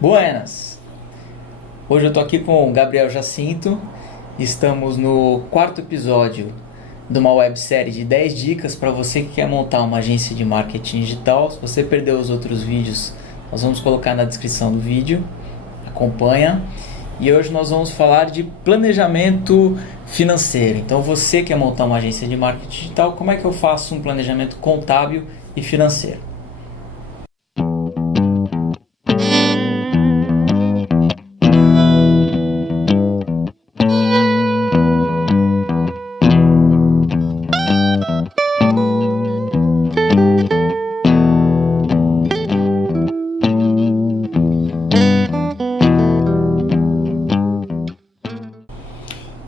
Buenas! Hoje eu tô aqui com o Gabriel Jacinto. Estamos no quarto episódio de uma websérie de 10 dicas para você que quer montar uma agência de marketing digital. Se você perdeu os outros vídeos, nós vamos colocar na descrição do vídeo. Acompanha. E hoje nós vamos falar de planejamento financeiro. Então você quer montar uma agência de marketing digital, como é que eu faço um planejamento contábil e financeiro?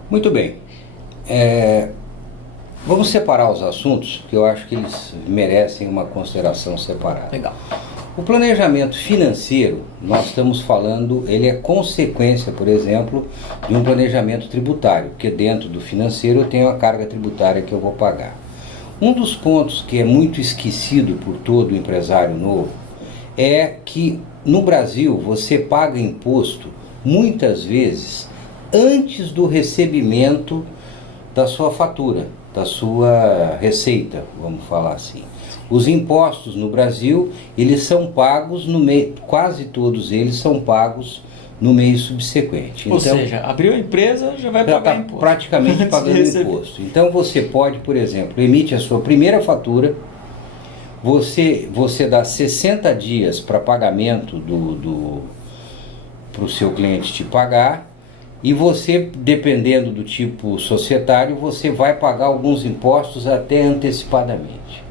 Muito bem, vamos separar os assuntos, que eu acho que eles merecem uma consideração separada. Legal. O planejamento financeiro, nós estamos falando, ele é consequência, por exemplo, de um planejamento tributário, porque dentro do financeiro eu tenho a carga tributária que eu vou pagar. Um dos pontos que é muito esquecido por todo empresário novo é que no Brasil você paga imposto muitas vezes antes do recebimento da sua fatura, da sua receita, vamos falar assim. Os impostos no Brasil, eles são pagos no mês, quase todos eles são pagos no mês subsequente. Ou seja, abriu a empresa, já vai pagar imposto. Praticamente pagando imposto. Então você pode, por exemplo, emite a sua primeira fatura, você dá 60 dias para pagamento para o seu cliente te pagar, e você, dependendo do tipo societário, você vai pagar alguns impostos até antecipadamente.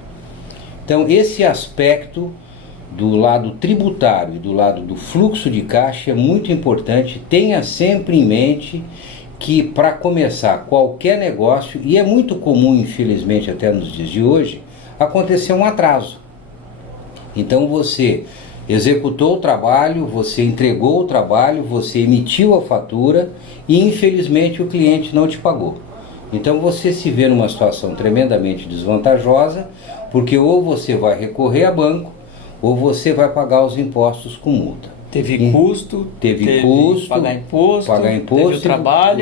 Então esse aspecto do lado tributário e do lado do fluxo de caixa é muito importante. Tenha sempre em mente que para começar qualquer negócio, e é muito comum infelizmente até nos dias de hoje, acontecer um atraso. Então você executou o trabalho, você entregou o trabalho, você emitiu a fatura e infelizmente o cliente não te pagou. Então você se vê numa situação tremendamente desvantajosa, porque ou você vai recorrer a banco ou você vai pagar os impostos com multa. Teve custo, pagar imposto, teve o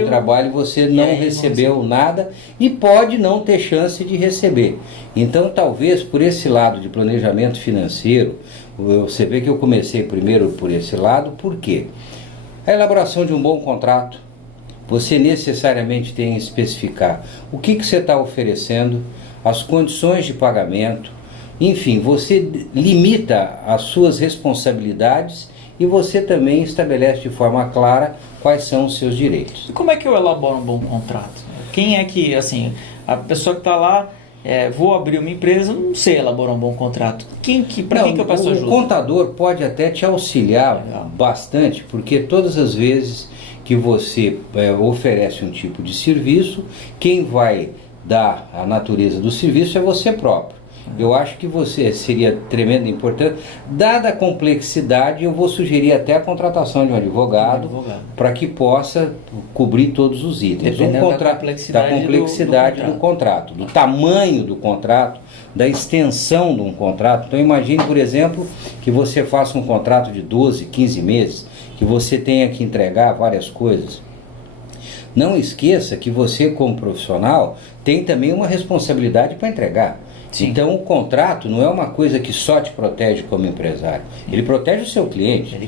trabalho você não recebeu nada e pode não ter chance de receber. Então talvez por esse lado de planejamento financeiro, você vê que eu comecei primeiro por esse lado, por quê? A elaboração de um bom contrato, você necessariamente tem que especificar o que você está oferecendo, as condições de pagamento, enfim, você limita as suas responsabilidades e você também estabelece de forma clara quais são os seus direitos. E como é que eu elaboro um bom contrato? Quem é que, assim, a pessoa que está lá, vou abrir uma empresa, não sei elaborar um bom contrato. Para quem que eu peço ajuda? O contador pode até te auxiliar bastante, porque todas as vezes que você oferece um tipo de serviço, quem vai dar a natureza do serviço é você próprio. Eu acho que seria tremendo importante. Dada a complexidade, eu vou sugerir até a contratação de um advogado para que possa cobrir todos os itens. Da complexidade do contrato, do tamanho do contrato, da extensão de um contrato. Então imagine, por exemplo, que você faça um contrato de 12, 15 meses, que você tenha que entregar várias coisas. Não esqueça que você, como profissional, tem também uma responsabilidade para entregar. Sim. Então o contrato não é uma coisa que só te protege como empresário. Ele protege o seu cliente. Ele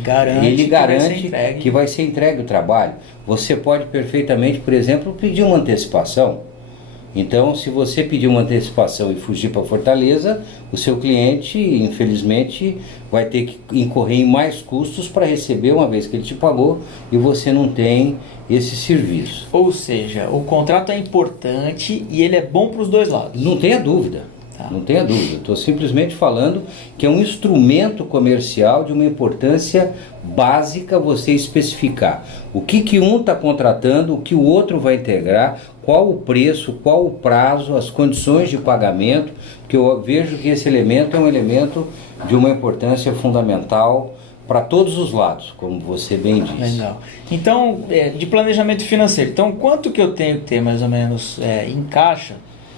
garante que vai ser entregue o trabalho. Você pode perfeitamente, por exemplo, pedir uma antecipação. Então, se você pedir uma antecipação e fugir para Fortaleza, o seu cliente, infelizmente, vai ter que incorrer em mais custos para receber uma vez que ele te pagou e você não tem esse serviço. Ou seja, o contrato é importante e ele é bom para os dois lados. Não tenha dúvida. Não tenha dúvida, estou simplesmente falando que é um instrumento comercial de uma importância básica você especificar o que um está contratando, o que o outro vai integrar, qual o preço, qual o prazo, as condições de pagamento, porque eu vejo que esse elemento é um elemento de uma importância fundamental para todos os lados, como você bem disse. Legal. Então, de planejamento financeiro, então quanto que eu tenho que ter mais ou menos em caixa?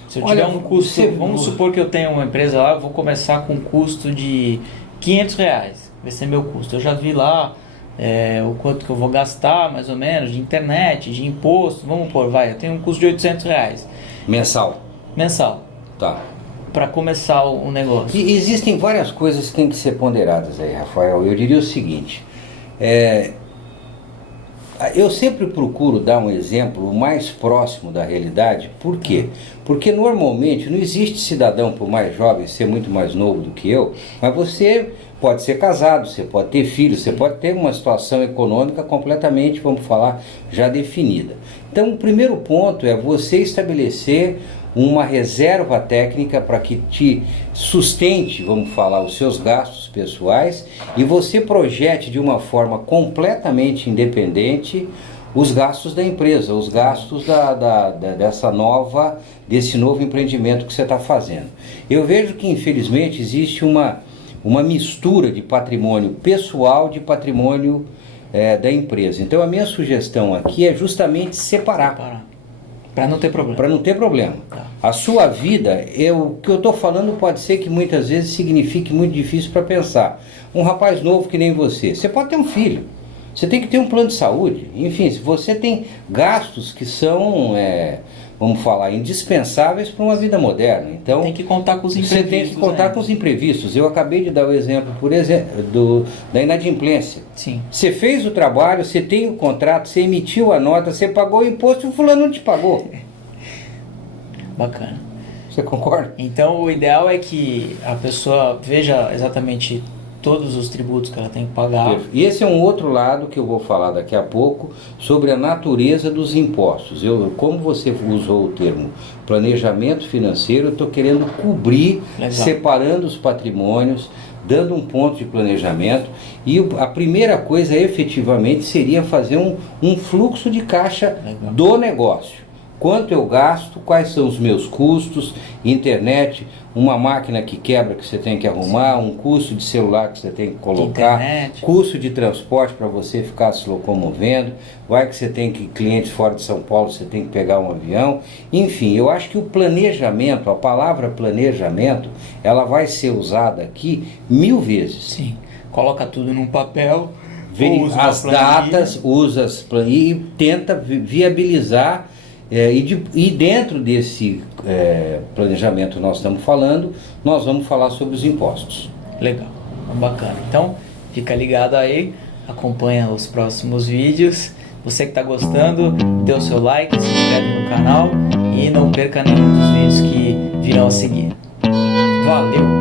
Se eu tiver um custo, vamos supor que eu tenho uma empresa lá, eu vou começar com um custo de R$500, vai ser meu custo. Eu já vi lá o quanto que eu vou gastar, mais ou menos, de internet, de imposto. Vamos pôr, eu tenho um custo de R$800. Mensal? Mensal. Tá. Para começar o negócio. E existem várias coisas que têm que ser ponderadas aí, Rafael. Eu diria o seguinte, eu sempre procuro dar um exemplo mais próximo da realidade. Por quê? Porque normalmente não existe cidadão, por mais jovem, ser muito mais novo do que eu, mas você pode ser casado, você pode ter filhos, você pode ter uma situação econômica completamente, vamos falar, já definida. Então o primeiro ponto é você estabelecer uma reserva técnica para que te sustente, vamos falar, os seus gastos pessoais e você projete de uma forma completamente independente os gastos da empresa, os gastos desse novo empreendimento que você está fazendo. Eu vejo que infelizmente existe uma mistura de patrimônio pessoal de patrimônio da empresa. Então a minha sugestão aqui é justamente separar. Para não ter problema. Para não ter problema. Tá. A sua vida, o que eu estou falando pode ser que muitas vezes signifique muito difícil para pensar. Um rapaz novo que nem você pode ter um filho, você tem que ter um plano de saúde, enfim, se você tem gastos que são, vamos falar, indispensáveis para uma vida moderna. Então, tem que contar com os imprevistos. Você tem que contar com os imprevistos. Eu acabei de dar o exemplo, por exemplo, da inadimplência. Sim. Você fez o trabalho, você tem o contrato, você emitiu a nota, você pagou o imposto e o fulano não te pagou. Bacana. Você concorda? Então o ideal é que a pessoa veja exatamente todos os tributos que ela tem que pagar. E esse é um outro lado que eu vou falar daqui a pouco sobre a natureza dos impostos. Como você usou o termo planejamento financeiro, eu estou querendo cobrir, separando os patrimônios, dando um ponto de planejamento, e a primeira coisa efetivamente seria fazer um fluxo de caixa do negócio. Quanto eu gasto, quais são os meus custos, internet, uma máquina que quebra que você tem que arrumar, um custo de celular que você tem que colocar, custo de transporte para você ficar se locomovendo, vai que você tem clientes fora de São Paulo, você tem que pegar um avião, enfim, eu acho que o planejamento, a palavra planejamento, ela vai ser usada aqui 1000 vezes. Sim, coloca tudo num papel, usa as datas, usa as planilhas e tenta viabilizar. E dentro desse planejamento nós estamos falando, nós vamos falar sobre os impostos. Legal, bacana. Então, fica ligado aí, acompanha os próximos vídeos. Você que está gostando, dê o seu like, se inscreve no canal e não perca nenhum dos vídeos que virão a seguir. Valeu!